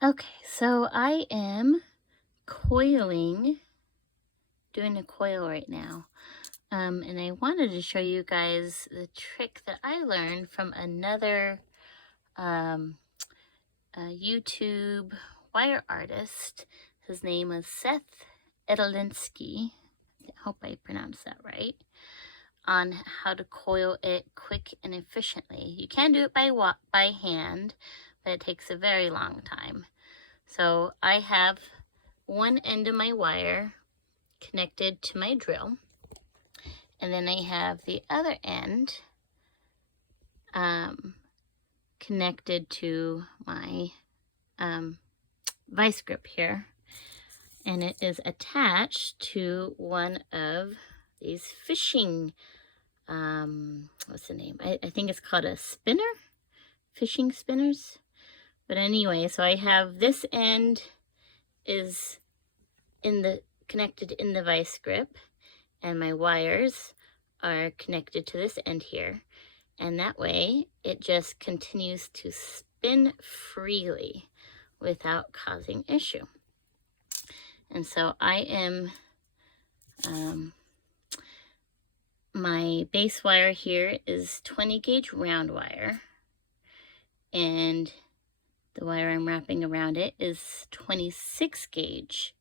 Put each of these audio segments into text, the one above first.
Okay, so I am coiling, doing a coil right now. And I wanted to show you guys the trick that I learned from another YouTube wire artist. His name is Seth Edelinsky. I hope I pronounced that right. On how to coil it quick and efficiently. You can do it by hand, but it takes a very long time. So I have one end of my wire connected to my drill, and then I have the other end connected to my vice grip here, and it is attached to one of these fishing, what's the name? I think it's called a spinner, fishing spinners. But anyway, so I have this end is connected in the vice grip, and my wires are connected to this end here. And that way it just continues to spin freely without causing issue. And so I am, my base wire here is 20 gauge round wire, and the wire I'm wrapping around it is 26 gauge.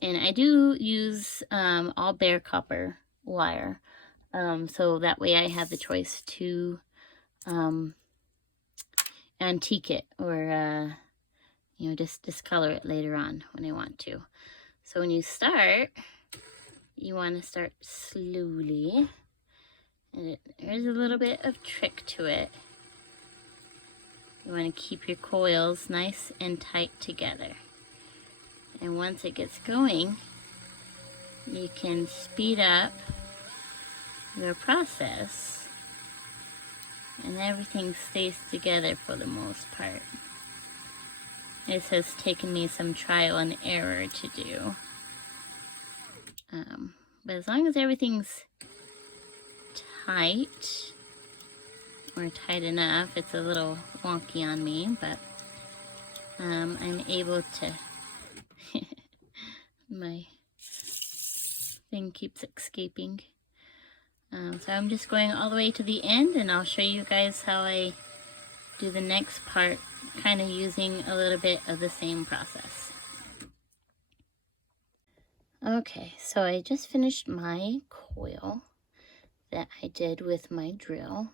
And I do use all bare copper wire, so that way I have the choice to antique it or just discolor it later on when I want to. So when you start, you want to start slowly, and there's a little bit of trick to it. You want to keep your coils nice and tight together, and once it gets going, you can speed up your process, and everything stays together for the most part. This has taken me some trial and error to do. But as long as everything's tight, or tight enough, it's a little wonky on me, but I'm able to, my thing keeps escaping. So I'm just going all the way to the end, and I'll show you guys how I do the next part, kind of using a little bit of the same process. Okay, so I just finished my coil that I did with my drill,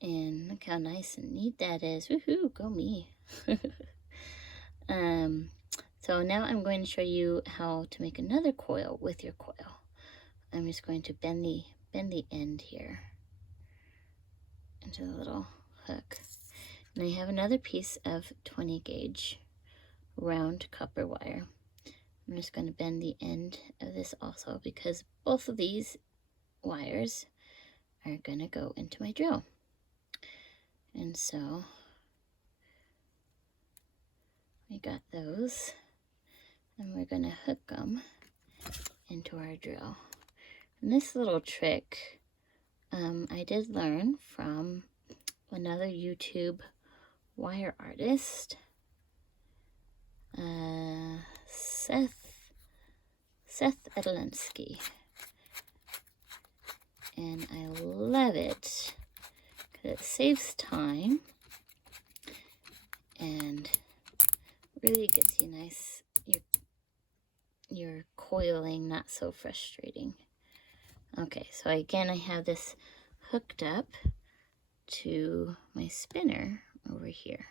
and look how nice and neat that is. Woohoo, go me. So now I'm going to show you how to make another coil with your coil. I'm just going to bend the end here into the little hook. And I have another piece of 20 gauge round copper wire. I'm just going to bend the end of this also, because both of these wires are going to go into my drill. And so we got those, and we're going to hook them into our drill. And this little trick I did learn from another YouTube wire artist, Seth Edelinsky, and I love it because it saves time and really gets you nice, your coiling not so frustrating. Okay, so again, I have this hooked up to my spinner over here.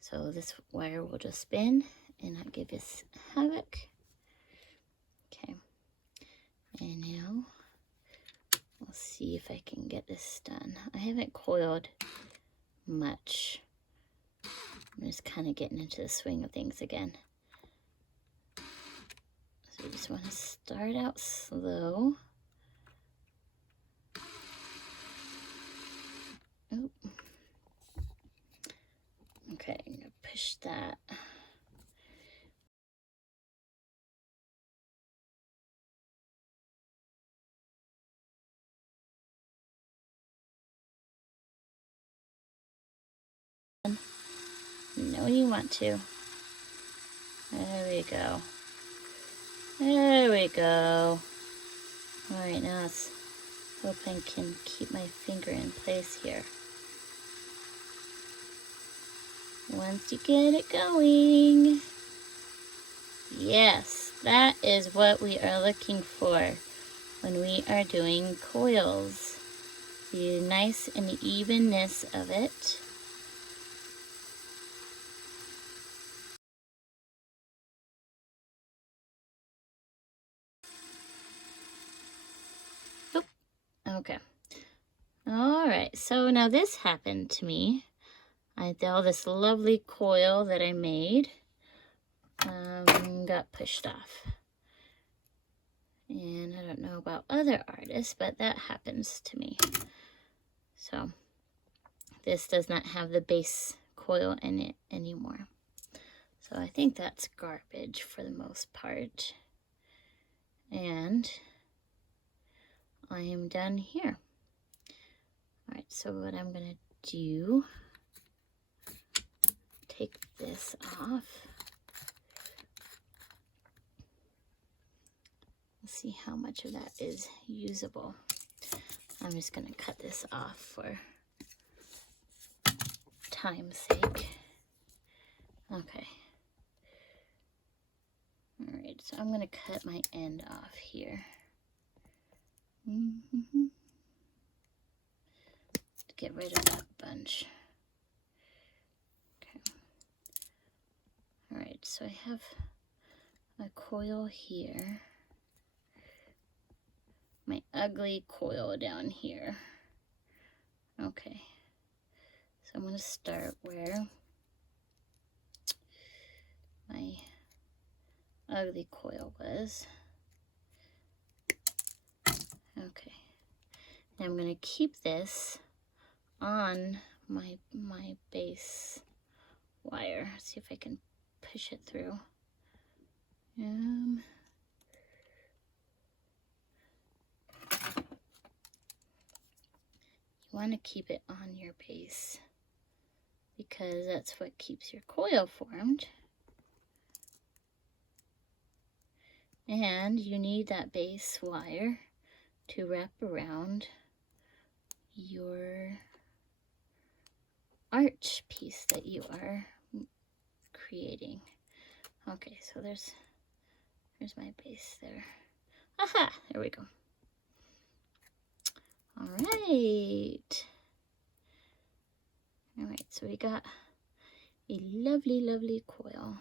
So this wire will just spin and not give us havoc. Okay, and now we'll see if I can get this done. I haven't coiled much. I'm just kind of getting into the swing of things again. So you just want to start out slow. Oh. Okay, I'm gonna push that. know you want to. There we go. There we go. Alright, now let's hope I can keep my finger in place here. Once you get it going. Yes, that is what we are looking for when we are doing coils. The nice and evenness of it. Oop. Okay. Alright, so now this happened to me. All this lovely coil that I made got pushed off. And I don't know about other artists, but that happens to me. So this does not have the base coil in it anymore. So I think that's garbage for the most part. And I am done here. All right, so what I'm gonna do, take this off. Let's see how much of that is usable. I'm just gonna cut this off for time's sake. Okay. All right, so I'm gonna cut my end off here. To get rid of that bunch. Okay. All right, so I have a coil here. My ugly coil down here. Okay. So I'm gonna start where my ugly coil was. Okay. And I'm gonna keep this on my base wire. See if I can push it through. You want to keep it on your base because that's what keeps your coil formed. And you need that base wire to wrap around your arch piece that you are creating. Okay, so there's my base there. Aha! There we go. All right. All right, so we got a lovely, lovely coil.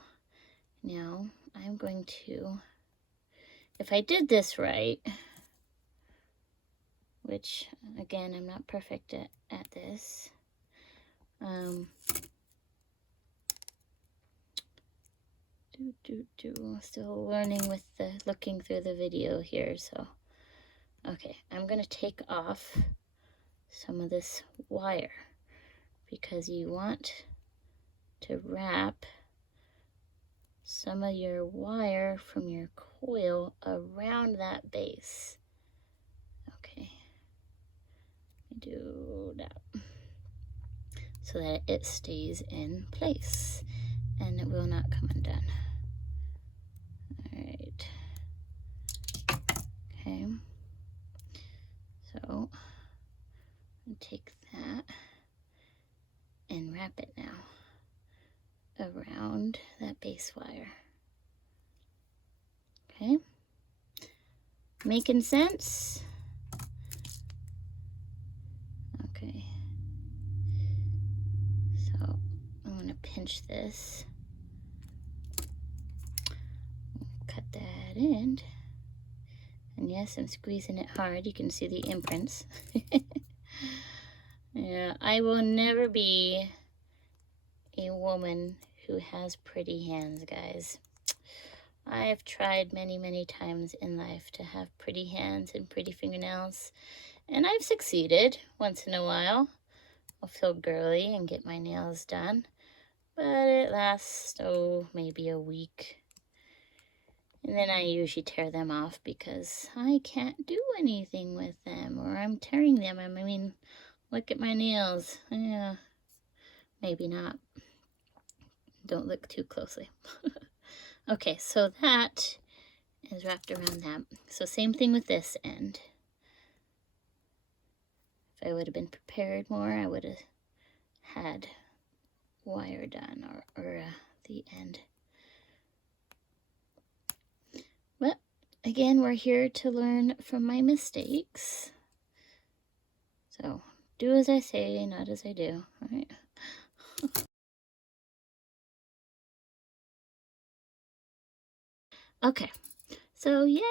Now I'm going to, if I did this right, which again, I'm not perfect at this. Still learning with the looking through the video here, so okay, I'm gonna take off some of this wire because you want to wrap some of your wire from your coil around that base. Okay, do that so that it stays in place and it will not come undone. All right. Okay. So I'll take that and wrap it now around that base wire. Okay. Making sense? Okay. So I'm going to pinch this. Cut that end. And yes, I'm squeezing it hard. You can see the imprints. Yeah, I will never be a woman who has pretty hands, guys. I've tried many, many times in life to have pretty hands and pretty fingernails, and I've succeeded once in a while. I'll feel girly and get my nails done, but it lasts, maybe a week. And then I usually tear them off because I can't do anything with them, or I'm tearing them. I mean, look at my nails. Yeah, maybe not. Don't look too closely. Okay, so that is wrapped around that. So same thing with this end. If I would have been prepared more, I would have had wire done or the end. But again, we're here to learn from my mistakes. So do as I say, not as I do, right? Okay, so yay!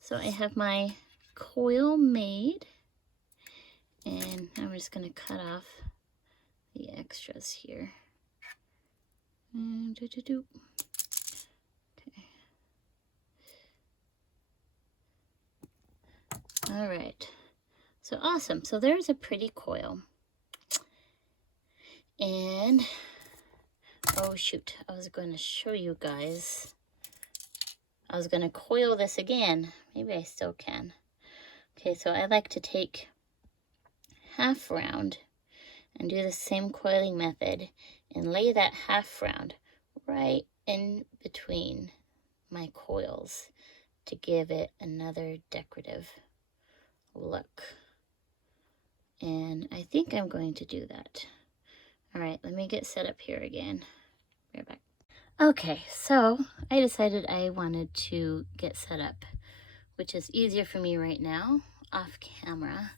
So I have my coil made, and I'm just gonna cut off the extras here. And okay. All right, so awesome. So there's a pretty coil. And, oh shoot, I was going to show you guys. I was going to coil this again. Maybe I still can. Okay, so I like to take half round and do the same coiling method and lay that half round right in between my coils to give it another decorative look. And I think I'm going to do that. All right, let me get set up here again. Be right back. Okay, so I decided I wanted to get set up, which is easier for me right now off camera.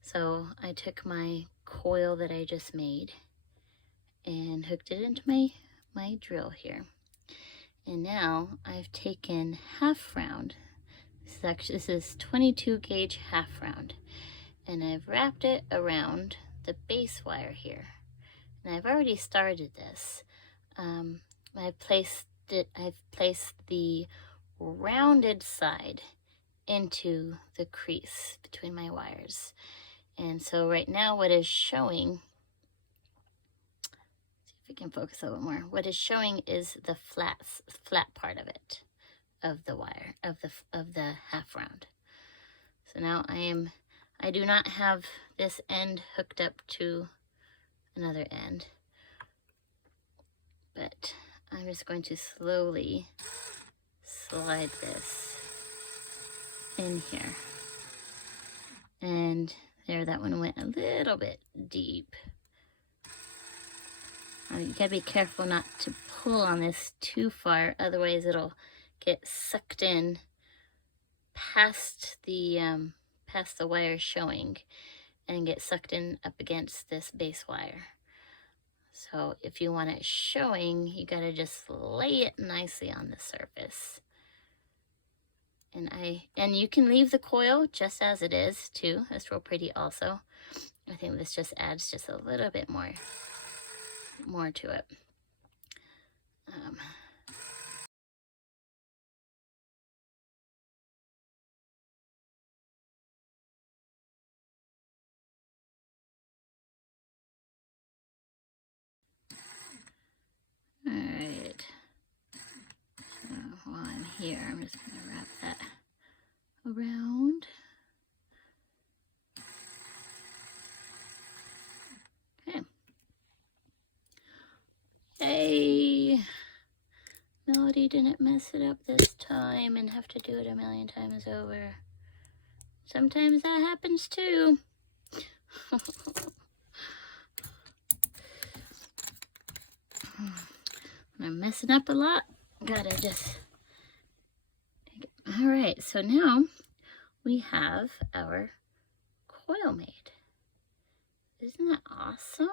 So I took my coil that I just made and hooked it into my drill here. And now I've taken half round. This is 22 gauge half round, and I've wrapped it around the base wire here. And I've already started this. I've placed the rounded side into the crease between my wires. And so right now what is showing, see if we can focus a little more, what is showing is the flat part of it, of the wire, of the half round. So now I do not have this end hooked up to another end, but I'm just going to slowly slide this in here. And there, that one went a little bit deep. You gotta be careful not to pull on this too far, otherwise it'll get sucked in past the wire showing and get sucked in up against this base wire. So if you want it showing, you gotta just lay it nicely on the surface. And you can leave the coil just as it is too. That's real pretty also. I think this just adds just a little bit more to it. All right. So while I'm here, I'm just going to wrap that around. Okay. Hey, Melody didn't mess it up this time and have to do it a million times over. Sometimes that happens too. When I'm messing up a lot, gotta just... All right, so now we have our coil made. Isn't that awesome?